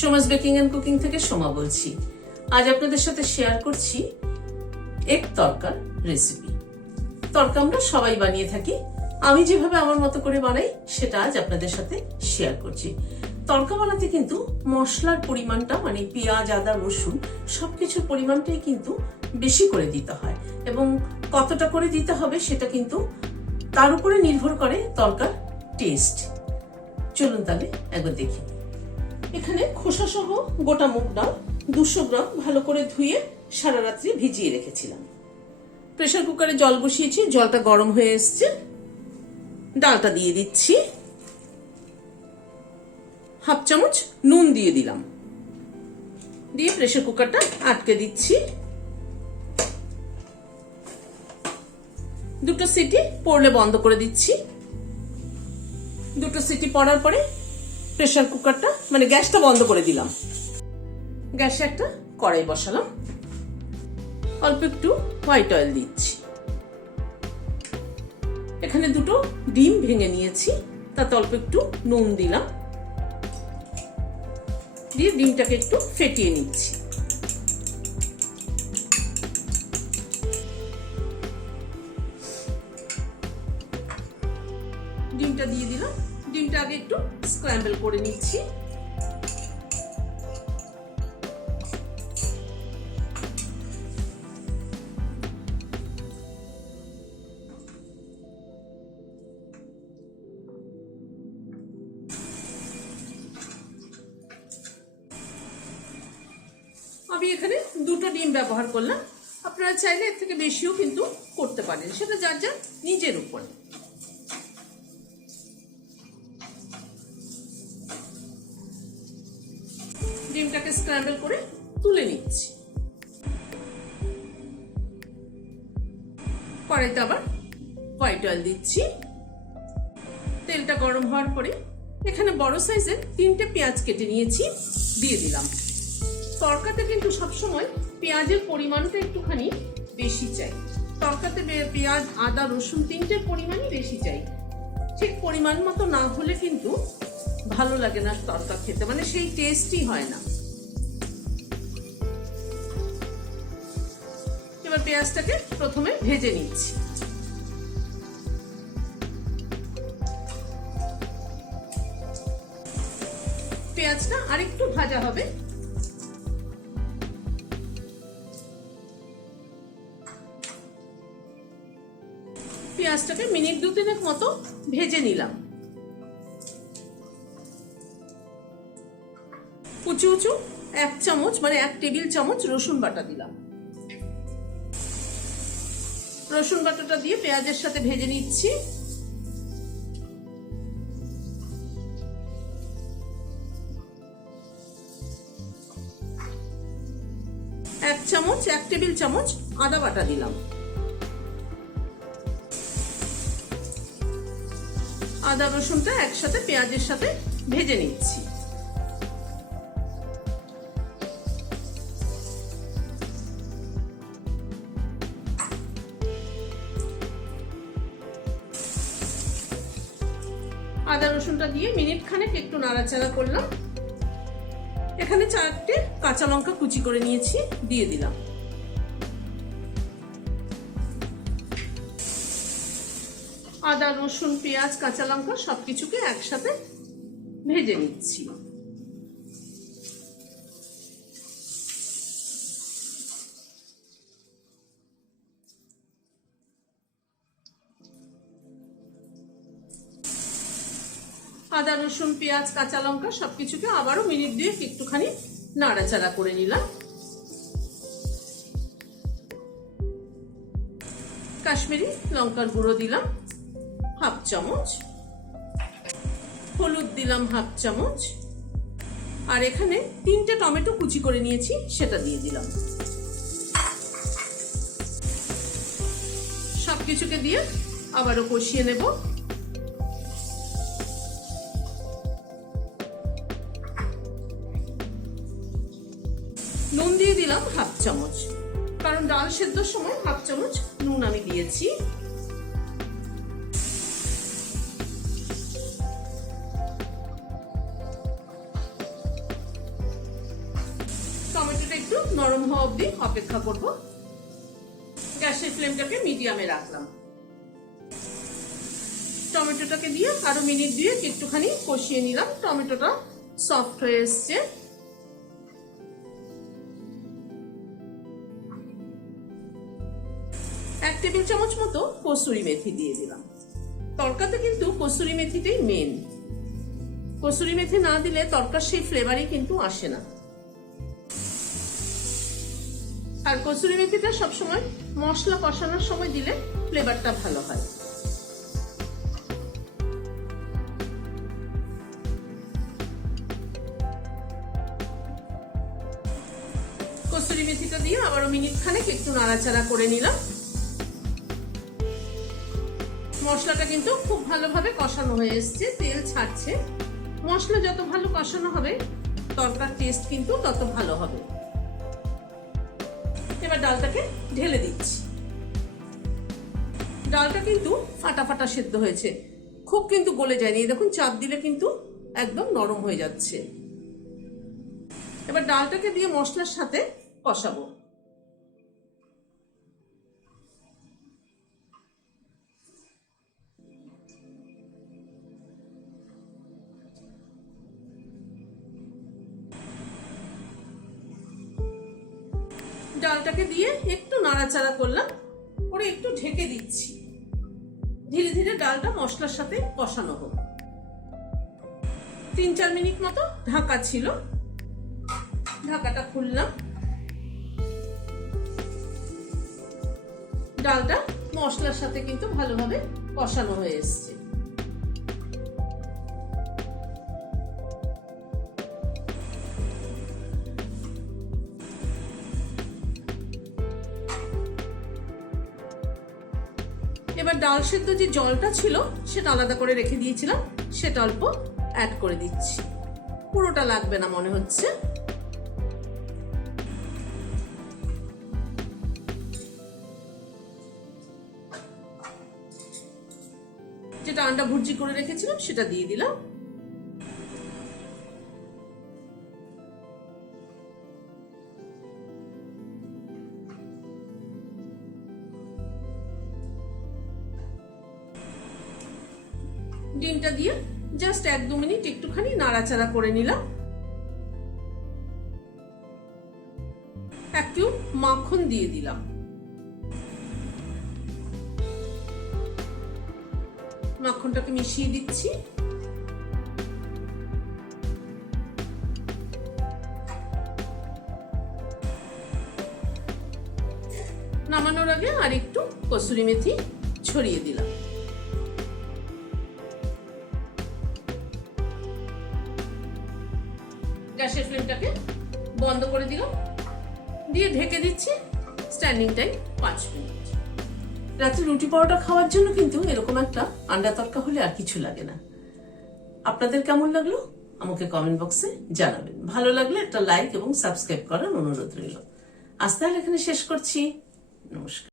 Soma's baking and cooking থেকে সোমা বলছি। আজ আপনাদের সাথে শেয়ার করছি এক তরকার রেসিপি। তরকা আমরা সবাই বানিয়ে থাকি, আমি যেভাবে আমার মতো করে বানাই সেটা আজ আপনাদের সাথে শেয়ার করছি। তরকা বানাতে কিন্তু মশলার পরিমাণটা মানে পেঁয়াজ, আদা, রসুন সবকিছুর পরিমাণটাই কিন্তু বেশি করে দিতে হয় এবং কতটা করে দিতে হবে সেটা কিন্তু তার উপরে নির্ভর করে তরকার টেস্ট। চলুন তাহলে একবার দেখি। এখানে খোসা সহ গোটা মুগ ডাল 200 গ্রাম ভালো করে ধুয়ে সারা রাত্রি ভিজিয়ে রেখেছিলাম। প্রেসার কুকারে জল বসিয়েছি, জলটা গরম হয়ে এসছে। ডালটা দিয়ে দিচ্ছি, হাফ চামচ নুন দিয়ে দিলাম, দিয়ে প্রেসার কুকারটা আটকে দিচ্ছি। 2টো সিটি পড়লে বন্ধ করে দিচ্ছি। 2টো সিটি পড়ার পরে প্রেসার কুকারটা মানে গ্যাসটা বন্ধ করে দিলাম। গ্যাসে একটা কড়াই বসালাম, অল্প একটু হোয়াইট অয়েল দিচ্ছি। এখানে 2টো ডিম ভেঙে নিয়েছি, তাতে অল্প একটু নুন দিলাম, দিয়ে ডিমটাকে একটু ফেটিয়ে নিচ্ছি। ডিমটা দিয়ে দিলাম, ডিমটা আগে একটু স্ক্র্যাম্বল করে নিচ্ছি। আমি এখানে 2টো ডিম ব্যবহার করলাম, আপনারা চাইলে এর থেকে বেশিও কিন্তু করতে পারেন, সেটা যার যার নিজের উপর। ডিমটাকে স্ক্র্যাম্বল করে তুলে নিচ্ছি। কড়াইতে আবার হোয়াইট অয়েল দিচ্ছি। তেলটা গরম হওয়ার পরে এখানে বড় সাইজের 3টে পেঁয়াজ কেটে নিয়েছি, দিয়ে দিলাম। তরকাতে কিন্তু সবসময় পেঁয়াজের পরিমাণটা একটুখানি বেশি চাই। তরকাতে পেঁয়াজ, আদা, রসুন 3টের পরিমাণই বেশি চাই। ঠিক পরিমাণ মতো না হলে কিন্তু ভালো লাগে না তরকা খেতে, মানে সেই টেস্টই হয় না। এবার পেঁয়াজটাকে প্রথমে ভেজে নিচ্ছি। পেঁয়াজটা আরেকটু ভাজা হবে। পেঁয়াজটাকে মিনিট 2-3 মতো ভেজে নিলাম। কুচু কুচু 1 চামচ মানে 1 টেবিল চামচ রসুন বাটা দিলাম। রসুন বাটাটা দিয়ে পেঁয়াজের সাথে ভেজে নিচ্ছি। এক টেবিল চামচ আদা বাটা দিলাম। আদা রসুনটা একসাথে পেঁয়াজের সাথে ভেজে নিচ্ছি। আদা রসুনটা দিয়ে মিনিট খানেক একটু নাড়াচাড়া করলাম। এখানে 4টে কাঁচা লঙ্কা কুচি করে নিয়েছি, দিয়ে দিলাম। আদা রসুন পেঁয়াজ কাঁচা লঙ্কা সবকিছুকে একসাথে ভেজে নিচ্ছি। আদা রসুন পেঁয়াজ কাঁচা লঙ্কা সবকিছুকে আবারও মিনিট 2 একটুখানি নাড়াচাড়া করে নিলাম। কাশ্মীরি লঙ্কার গুঁড়ো দিলাম হাফ চামচ, হলুদ দিলাম হাফ চামচ, আর এখানে 3টে টমেটো কুচি করে নিয়েছি সেটা দিয়ে দিলাম। সবকিছুকে দিয়ে আবারও কষিয়ে নেব। নুন দিয়ে দিলাম হাফ চামচ, কারণ ডাল সেদ্ধর সময় হাফ চামচ নুন আমি দিয়েছি। নরম হওয়া অবধি অপেক্ষা করব। গ্যাসের ফ্লেমটাকে মিডিয়ামে রাখলাম। টমেটোটাকে দিয়ে আরো মিনিট 2 একটুখানি কষিয়ে নিলাম। টমেটোটা সফট হয়ে এসছে। এক টেবিল চামচ মতো কসুরি মেথি দিয়ে দিলাম। তরকাতে কিন্তু কসুরি মেথিটাই মেন। কসুরি মেথি না দিলে তরকার সেই ফ্লেভারই কিন্তু আসে না। আর কসুরি মেথিটা সবসময় মশলা কষানোর সময় দিলে ফ্লেভারটা ভালো হয়। কসুরি মেথিটা দিয়ে আবারও মিনিট খানেক একটু নাড়াচাড়া করে নিলাম। মশলাটা কিন্তু খুব ভালোভাবে কষানো হয়ে এসছে, তেল ছাড়ছে। মশলা যত ভালো কষানো হবে তরকার টেস্ট কিন্তু তত ভালো হবে। এবার ডালটাকে ঢেলে দিচ্ছি। ডালটা কিন্তু ফাটা ফাটা সেদ্ধ হয়েছে, খুব কিন্তু গলে যায়নি। দেখুন চাপ দিলে কিন্তু একদম নরম হয়ে যাচ্ছে। এবার ডালটাকে দিয়ে মশলার সাথে কষাবো। ডালটাকে দিয়ে একটু নাড়াচাড়া করলাম, পরে একটু ঢেকে দিচ্ছি। ধীরে ধীরে ডালটা মশলার সাথে কষানো হোক। 3-4 মিনিট মতো ঢাকা ছিল। ঢাকাটা খুললাম। ডালটা মশলার সাথে কিন্তু ভালোভাবে কষানো হয়ে এসছে। এবার ডাল সেদ্ধ যে জলটা ছিল সেটা আলাদা করে রেখে দিয়েছিলাম, সেটা অল্প অ্যাড করে দিচ্ছি। পুরোটা লাগবে না মনে হচ্ছে। যেটা আন্ডা ভুর্জি করে রেখেছিলাম সেটা দিয়ে দিলাম। ডিমটা দিয়ে জাস্ট 1-2 মিনিট একটুখানি নাড়াচাড়া করে নিলাম। একটু মাখন দিয়ে দিলাম। মাখনটাকে মিশিয়ে দিচ্ছি। নামানোর আগে আর একটু কসুরি মেথি ছড়িয়ে দিলাম। গ্যাসের ফ্লেমটাকে বন্ধ করে দিলাম, দিয়ে ঢেকে দিচ্ছি। Standing time 5 minute. রাতে রুটি পরোটা খাওয়ার জন্য কিন্তু এরকম একটা আন্ডা তরকা হলে আর কিছু লাগে না। আপনাদের কেমন লাগলো আমাকে কমেন্ট বক্সে জানাবেন। ভালো লাগলে একটা লাইক এবং সাবস্ক্রাইব করার অনুরোধ রইল। আজ তাহলে এখানে শেষ করছি। নমস্কার।